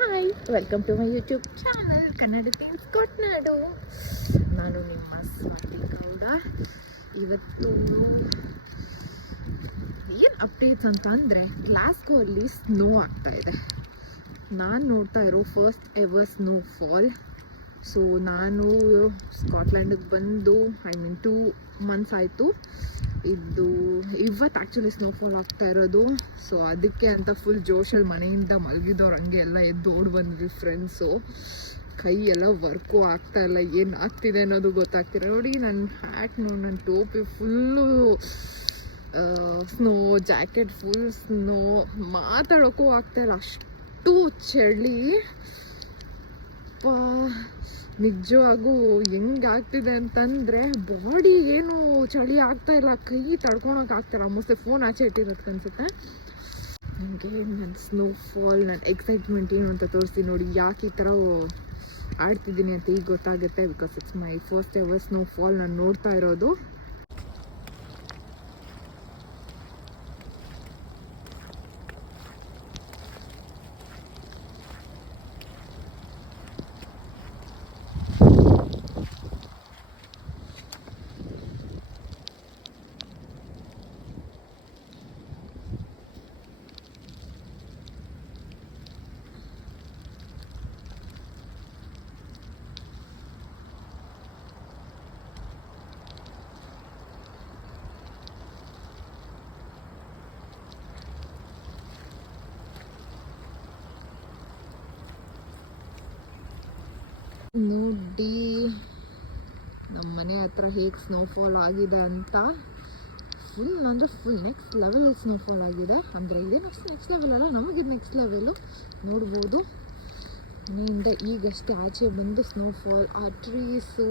Hi welcome to my YouTube channel Kannada things ಕೊಟ್ನಾಡು ನಾನು ನಿಮ್ಮ ಸ್ವಾತಿ ಗೌಡ. ಇವತ್ತು ಏನು ಅಪ್ಡೇಟ್ಸ್ ಅಂತ ಅಂದರೆ ಗ್ಲಾಸ್ಗೋ ಅಲ್ಲಿ ಸ್ನೋ ಆಗ್ತಾ ಇದೆ. ನಾನು ನೋಡ್ತಾ ಇರೋ first ever snowfall so ನಾನು ಸ್ಕಾಟ್ಲ್ಯಾಂಡಿಗೆ ಬಂದು ಐ ಮೀನ್ ಟೂ ಮಂತ್ಸ್ ಆಯಿತು. ಇದು, ಇವತ್ತು ಆ್ಯಕ್ಚುಲಿ ಸ್ನೋಫಾಲ್ ಆಗ್ತಾ ಇರೋದು. ಸೊ ಅದಕ್ಕೆ ಅಂತ ಫುಲ್ ಜೋಶಲ್ಲಿ ಮನೆಯಿಂದ ಮಲಗಿದವ್ರು ಹಂಗೆ ಎಲ್ಲ ಎದ್ದು ಓಡ್ ಬಂದ್ವಿ ಫ್ರೆಂಡ್ಸು ಕೈ ಎಲ್ಲ ವರ್ಕು ಆಗ್ತಾ ಇಲ್ಲ. ಏನು ಆಗ್ತಿದೆ ಅನ್ನೋದು ಗೊತ್ತಾಗ್ತಿಲ್ಲ. ನೋಡಿ ನನ್ನ ಹ್ಯಾಟ್ ನೋಡಿ ನನ್ನ ಟೋಪಿ full snow jacket full snow ಮಾತಾಡೋಕ್ಕೂ ಆಗ್ತಾ ಇಲ್ಲ. ಅಷ್ಟು ಚಳಿ. ನಿಜವಾಗೂ ಹೆಂಗಾಗ್ತಿದೆ ಅಂತಂದರೆ ಬಾಡಿ ಏನು ಚಳಿ ಆಗ್ತಾ ಇಲ್ಲ, ಕೈ ತಡ್ಕೊಳಕ್ಕೆ ಆಗ್ತಾಯಿಲ್ಲ ಮೋಸ್ಟ್ಲಿ ಫೋನ್ ಆಚೆ ಇಟ್ಟಿರೋದು ಅನ್ಸುತ್ತೆ. ನನಗೆ ನನ್ನ ಸ್ನೋಫಾಲ್ ನನ್ನ ಎಕ್ಸೈಟ್ಮೆಂಟ್ ಏನು ಅಂತ ತೋರಿಸ್ತೀನಿ ನೋಡಿ, ಯಾಕೆ ಈ ಥರ ಆಡ್ತಿದ್ದೀನಿ ಅಂತ ಈಗ ಗೊತ್ತಾಗುತ್ತೆ because it's my first ever snowfall ನಾನು ನೋಡ್ತಾ ಇರೋದು. ನೋಡಿ ನಮ್ಮ ಮನೆ ಹತ್ರ ಹೇಗೆ ಸ್ನೋಫಾಲ್ ಆಗಿದೆ ಅಂತ. ಫುಲ್ ಅಂದರೆ ಫುಲ್ ನೆಕ್ಸ್ಟ್ ಲೆವೆಲ್ ಸ್ನೋಫಾಲ್ ಆಗಿದೆ. ಅಂದರೆ ಇದೇ ನೆಕ್ಸ್ಟ್ ನೆಕ್ಸ್ಟ್ ಲೆವೆಲ್ ಅಲ್ಲ ನಮಗಿದು ನೆಕ್ಸ್ಟ್ ಲೆವೆಲು ನೋಡ್ಬೋದು. ಮನೆಯಿಂದ ಈಗಷ್ಟೇ ಆಚೆ ಬಂದು ಸ್ನೋಫಾಲ್ ಆ ಟ್ರೀಸು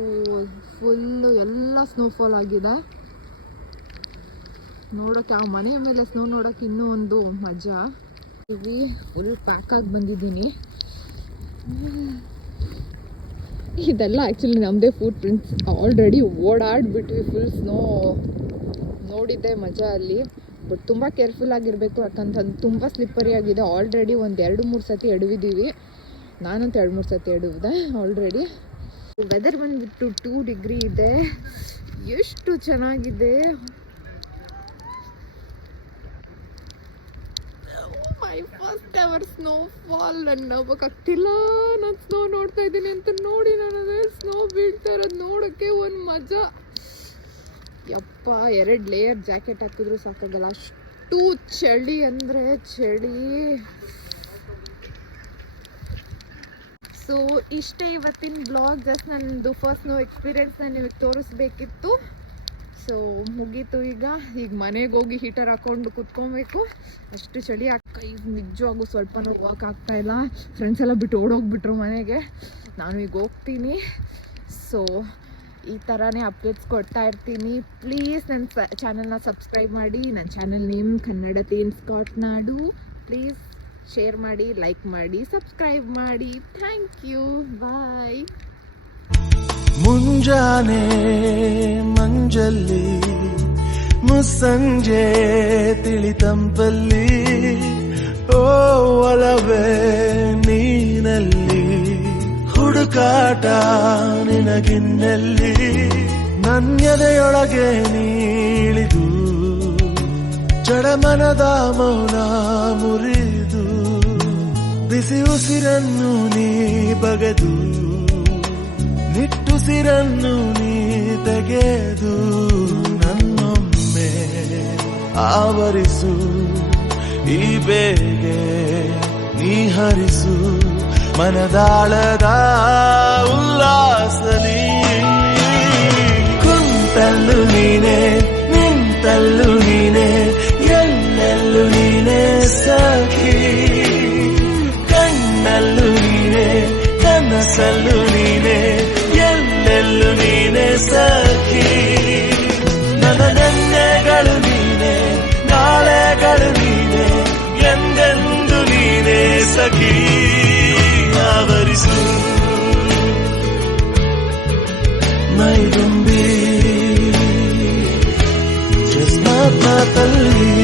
ಫುಲ್ಲು ಎಲ್ಲ ಸ್ನೋಫಾಲ್ ಆಗಿದೆ. ನೋಡೋಕ್ಕೆ ಆ ಮನೆಯ ಮೇಲೆ ಸ್ನೋ ನೋಡೋಕ್ಕೆ ಇನ್ನೂ ಒಂದು ಮಜಾ. ಇವಿ ಫುಲ್ ಪ್ಯಾಕಾಗಿ ಬಂದಿದ್ದೀನಿ. ಇದೆಲ್ಲ ಆ್ಯಕ್ಚುಲಿ ನಮ್ಮದೇ ಫುಡ್ ಪ್ರಿಂಟ್ಸ್ ಆಲ್ರೆಡಿ ಓಡಾಡಿಬಿಟ್ವಿ ಫುಲ್ ಸ್ನೋ ನೋಡಿದ್ದೆ ಮಜಾ ಅಲ್ಲಿ. ಬಟ್ ತುಂಬ ಕೇರ್ಫುಲ್ ಆಗಿರಬೇಕು ಯಾಕಂತಂದು ತುಂಬ ಸ್ಲಿಪ್ಪರಿ ಆಗಿದೆ. ಆಲ್ರೆಡಿ ಒಂದು ಎರಡು ಮೂರು ಸತಿ ಎಡವಿದ್ದೀವಿ ನಾನಂತೂ ಎರಡು ಮೂರು ಸತಿ ಎಡವಿದೆ ಆಲ್ರೆಡಿ ವೆದರ್ ಬಂದುಬಿಟ್ಟು ಟೂ ಡಿಗ್ರಿ ಇದೆ. ಎಷ್ಟು ಚೆನ್ನಾಗಿದೆ. My first ever snowfall ನನ್ನ ನಂಬೋಕ್ಕಾಗ್ತಿಲ್ಲ ನಾನು ಸ್ನೋ ನೋಡ್ತಾ ಇದ್ದೀನಿ ಅಂತ ನನಗೆ ಬೀಳ್ತಾ ಇರೋದು ನೋಡೋಕ್ಕೆ ಒಂದು ಮಜಾ. ಯಪ್ಪ, ಎರಡು ಲೇಯರ್ ಜಾಕೆಟ್ ಹಾಕಿದ್ರು ಸಾಕಾಗಲ್ಲ. ಅಷ್ಟು ಚಳಿ ಅಂದರೆ ಚಳಿ. ಸೊ ಇಷ್ಟೇ ಇವತ್ತಿನ ಬ್ಲಾಗ್ ಜಸ್ಟ್ ನನ್ನದು ಫಸ್ಟ್ ನೋ ಎಕ್ಸ್ಪೀರಿಯನ್ಸ್ನ ನಿಮಗೆ ತೋರಿಸ್ಬೇಕಿತ್ತು. ಸೊ ಮುಗೀತು ಈಗ. ಈಗ ಮನೆಗೆ ಹೋಗಿ ಹೀಟರ್ ಹಾಕೊಂಡು ಕುತ್ಕೊಬೇಕು. ಅಷ್ಟು ಚಳಿ ಅಕ್ಕ ಈಗ ನಿಜವಾಗೂ ಸ್ವಲ್ಪನೂ ವರ್ಕ್ ಆಗ್ತಾ ಇಲ್ಲ. ಫ್ರೆಂಡ್ಸ್ ಎಲ್ಲ ಬಿಟ್ಟು ಓಡೋಗ್ಬಿಟ್ರು ಮನೆಗೆ. ನಾನು ಈಗ ಹೋಗ್ತೀನಿ. ಸೊ, ಈ ಥರನೇ ಅಪ್ಡೇಟ್ಸ್ ಕೊಡ್ತಾ ಇರ್ತೀನಿ. ಪ್ಲೀಸ್ ನನ್ನ ಸ ಚಾನಲ್ನ ಸಬ್ಸ್ಕ್ರೈಬ್ ಮಾಡಿ. ನನ್ನ channel name Kannada Scot Nadu please share ಮಾಡಿ ಲೈಕ್ ಮಾಡಿ ಸಬ್ಸ್ಕ್ರೈಬ್ ಮಾಡಿ. ಥ್ಯಾಂಕ್ ಯು ಬಾಯ್ ಮುಂಜಾನೆ ಮಂಜಲ್ಲಿ, ಮುಸ್ಸಂಜೆ ತಿಳಿತಂಪಲ್ಲಿ, ಓ ಒಲವೇ ನೀನಲ್ಲಿ, ಹುಡುಕಾಟ ನಿನಗಿನ್ನಲ್ಲಿ ನನ್ಯದೆಯೊಳಗೆ ನೀಳಿದು ಜಡಮನದ ಮೌನ ಮುರಿದು, ಬಿಸಿ ಉಸಿರನ್ನು ನೀ ಬಗೆದು ನಿಟ್ಟುಸಿರನ್ನು ನೀ ತೆಗೆದು, ನನ್ನೊಮ್ಮೆ ಆವರಿಸು, ಈ ಬೇಗೆ ನೀ ಹರಿಸು. ಮನದಾಳದ ಉಲ್ಲಾಸಲಿ ಕುಂತಲ್ಲು ನೀನೆ ನಿಂತಲ್ಲು மைதும்பி ஜஸ்மாத்தா தல்லி